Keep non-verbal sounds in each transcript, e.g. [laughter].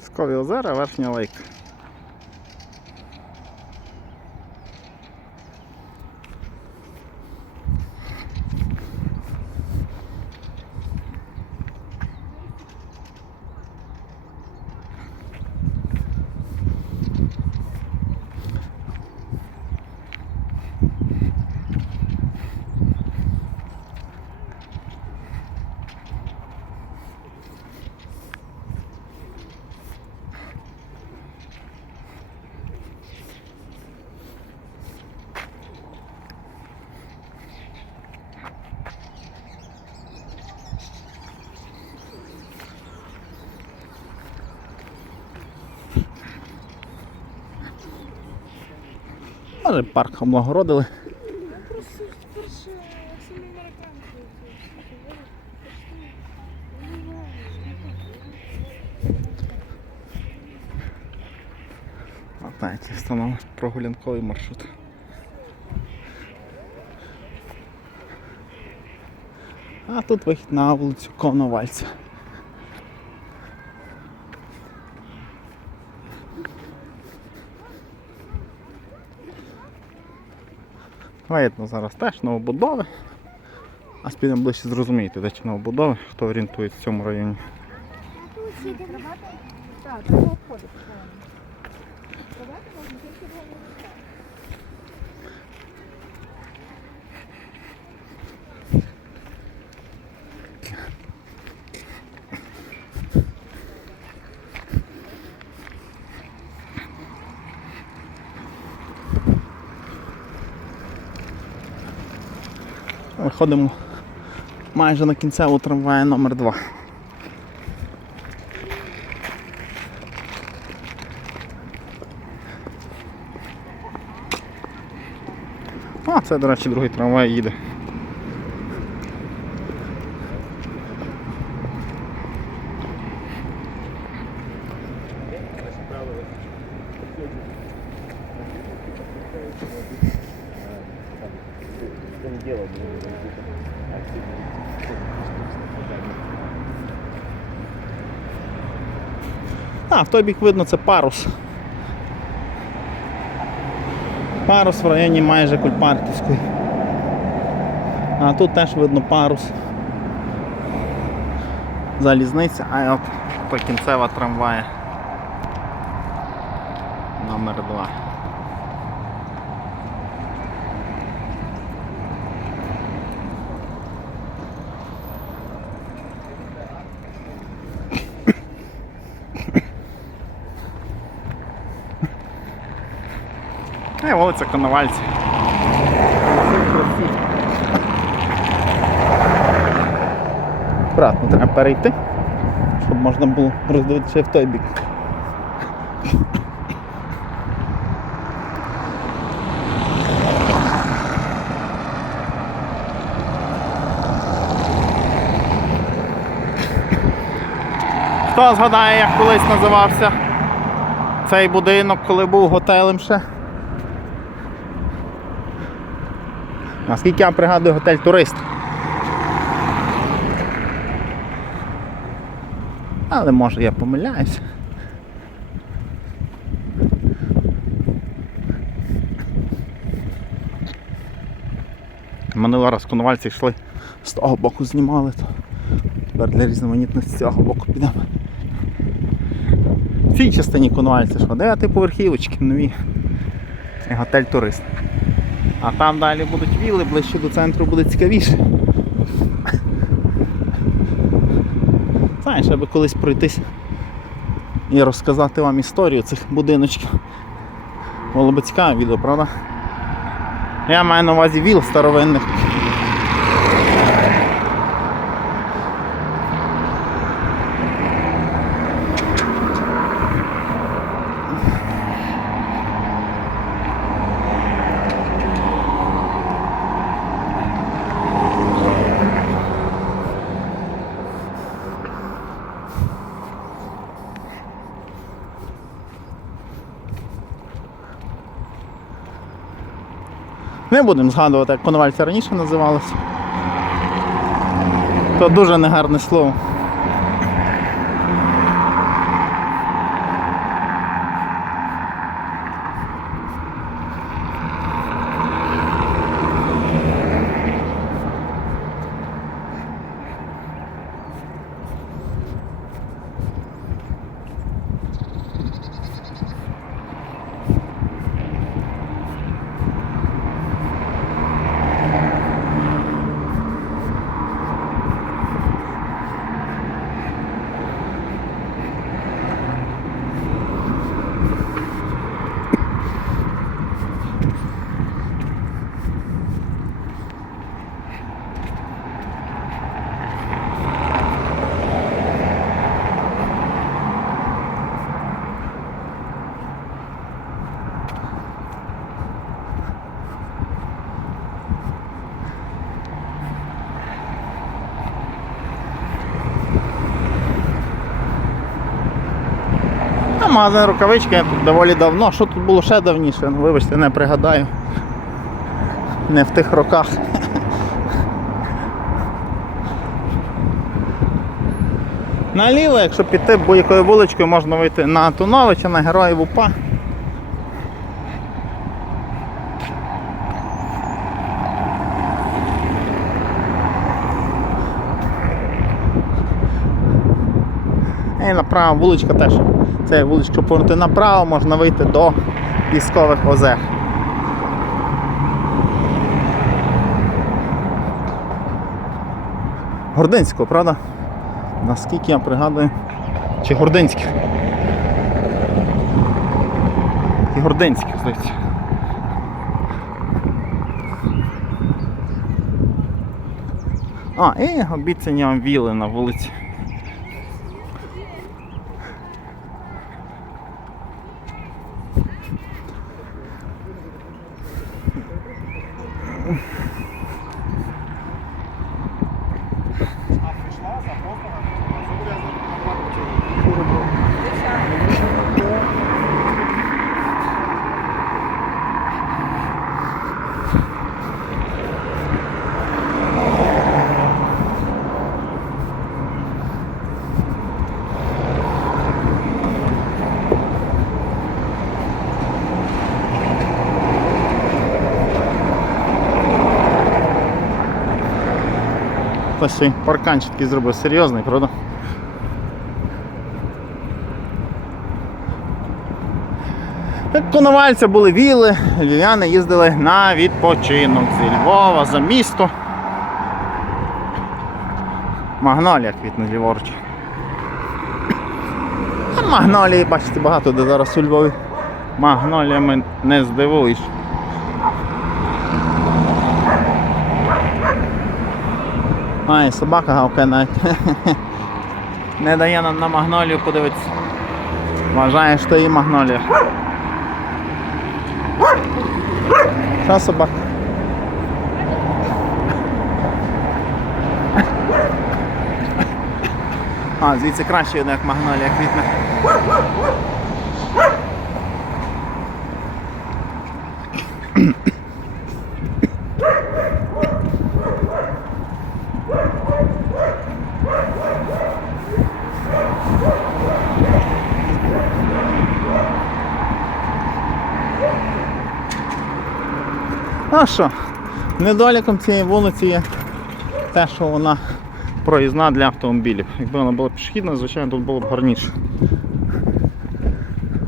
Скові озера, верхня лейка. Може парк облагородили. Знаєте, встановили прогулянковий маршрут. А тут вихід на вулицю Коновальця. Видно зараз теж новобудови. А спідемо ближче зрозуміти, де чи новобудови, хто орієнтується в цьому районі. Так, Виходимо майже на кінцеву трамваю номер 2 А, це, до речі, другий трамвай їде. А, в той бік видно це парус. Парус в районі майже Кульпарківської. А тут теж видно парус. Залізниця, а от то кінцева трамвая. Номер 2. Е, вулиця Коновальця. Аккуратно треба перейти, щоб можна було роздивитися в той бік. Хто згадає, як колись називався цей будинок, коли був готелем ще? Наскільки я пригадую готель турист. Але може я помиляюся. Минулий раз конувальці йшли з того боку знімали, то тепер для різноманітності з цього боку підемо. В цій частині конувальці що? Дев'ятиповерхівочки нові. І готель турист. А там далі будуть віли, ближче до центру буде цікавіше. Знаєш, аби колись пройтись і розказати вам історію цих будиночків. Було б цікаве відео, правда? Я маю на увазі віл старовинних. Не будемо згадувати, як конвальця раніше називалося. То дуже негарне слово. Магазин рукавички тут доволі давно. Що тут було ще давніше? Ну, вибачте, не пригадаю. Не в тих роках. Наліво, якщо піти будь-якою вуличкою, можна вийти на Антоновича, на Героїв УПА. І направо вуличка теж. Це вуличка повернути направо, можна вийти до військових озер. Гординського, правда? Наскільки я пригадую. Чи Гординських? І Гординських, здається. А, і обіцяні віли на вулиці. Хтось цей парканчик такий зробив серйозний, правда? Коновальця були віли, львів'яни їздили на відпочинок зі Львова за місто. Магнолія квітне ліворуч. Магнолії, бачите, багато де зараз у Львові. Магноліями не здивуєш. А, і собака гавкає навіть. [laughs] Не дає нам на магнолію подивитися. Вважає, що і магнолія. Що собака? [laughs] А, звідси краще як магнолія квітне. А що? Недоліком цієї вулиці є те, що вона проїзна для автомобілів. Якби вона була пішохідна, звичайно, тут було б гарніше.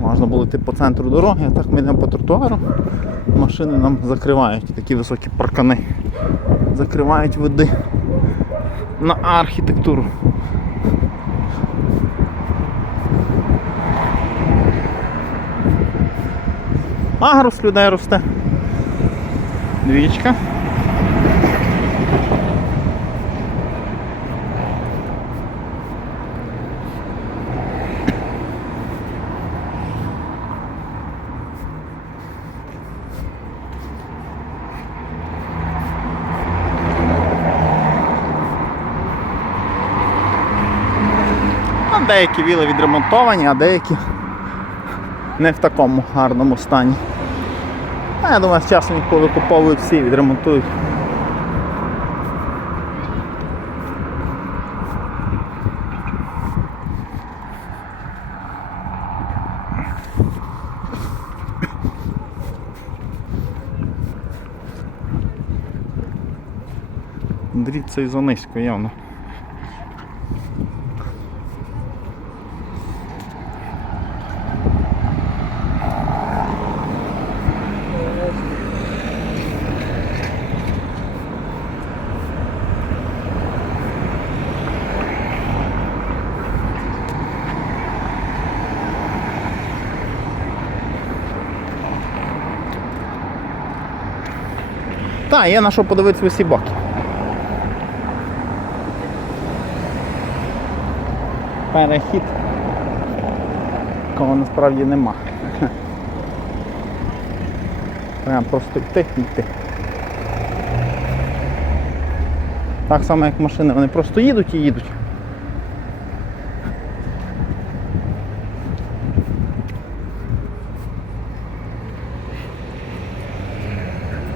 Можна було йти по центру дороги, а так ми йдемо по тротуару. Машини нам закривають такі високі паркани. Закривають види на архітектуру. Агрос людей росте. Двічка. Деякі віли відремонтовані, а деякі не в такому гарному стані. А я думаю, з часом їх повикуповують всі, відремонтують. Дріт це і занизько явно. Так, є на що подивитися усі баки. Перехід. Кого насправді нема. [laughs] Прямо просто йти і йти. Так само як машини, вони просто їдуть і їдуть.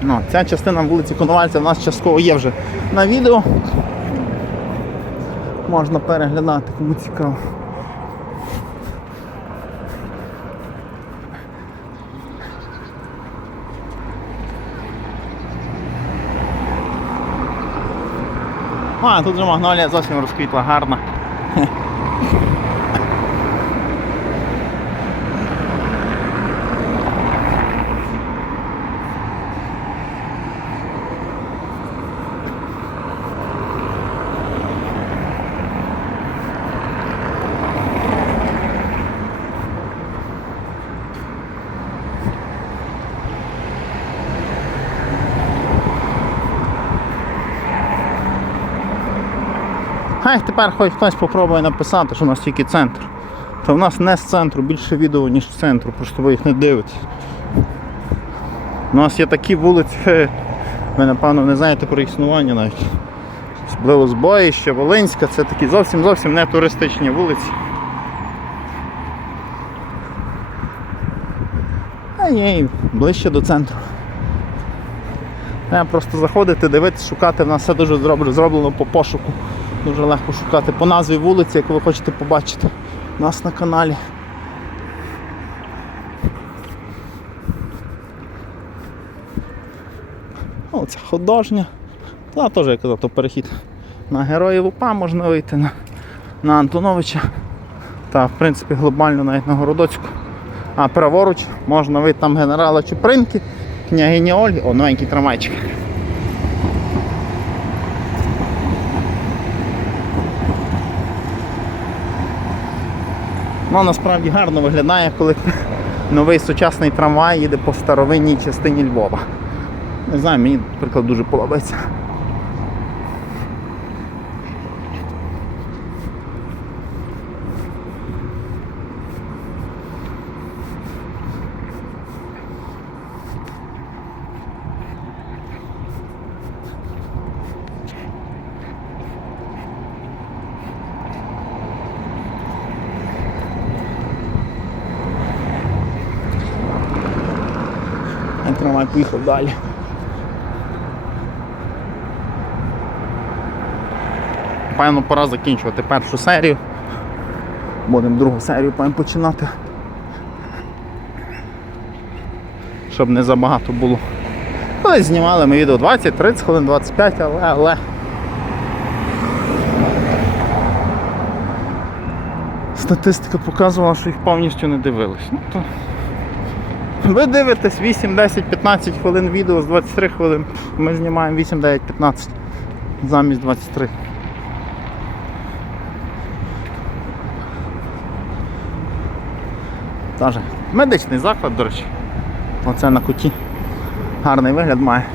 Ну, ця частина вулиці Коновальця в нас частково є вже на відео. Можна переглядати, кому цікаво. А, тут же магнолія зовсім розквітла гарна. Хай тепер хоч хтось спробує написати, що у нас тільки центр. Та в нас не з центру, більше відео, ніж з центру, просто ви їх не дивитесь. У нас є такі вулиці, [laughs] ви напевно не знаєте про існування навіть. Особливо Збоїще, Волинська, це такі зовсім зовсім не туристичні вулиці. А є ближче до центру. Треба просто заходити, дивитися, шукати. В нас все дуже зроб- зроблено по пошуку. Дуже легко шукати по назві вулиці, яку ви хочете побачити у нас на каналі. О, художня. Та теж, я казав, то перехід на Героїв УПА можна вийти на, на Антоновича. Та, в принципі, глобально навіть на Городоцьку. А праворуч можна вийти там генерала Чупринки, княгині Ольги, о, новенький трамвайчик. Ну, насправді гарно виглядає, коли [laughs] новий сучасний трамвай їде по старовинній частині Львова. Не знаю, мені, наприклад, дуже подобається. І поїхав далі. Певно, пора закінчувати першу серію. Будемо другу серію певно, починати. Щоб не забагато було. Колись знімали ми відео 20, 30 хвилин, 25, але, але. Статистика показувала, що їх повністю не дивились. Ну, то... [laughs] Ви дивитесь 8, 10, 15 хвилин відео з 23 хвилин. Ми знімаємо 8, 9, 15 замість 23. Даже медичний заклад, до речі. Оце на куті. Гарний вигляд має.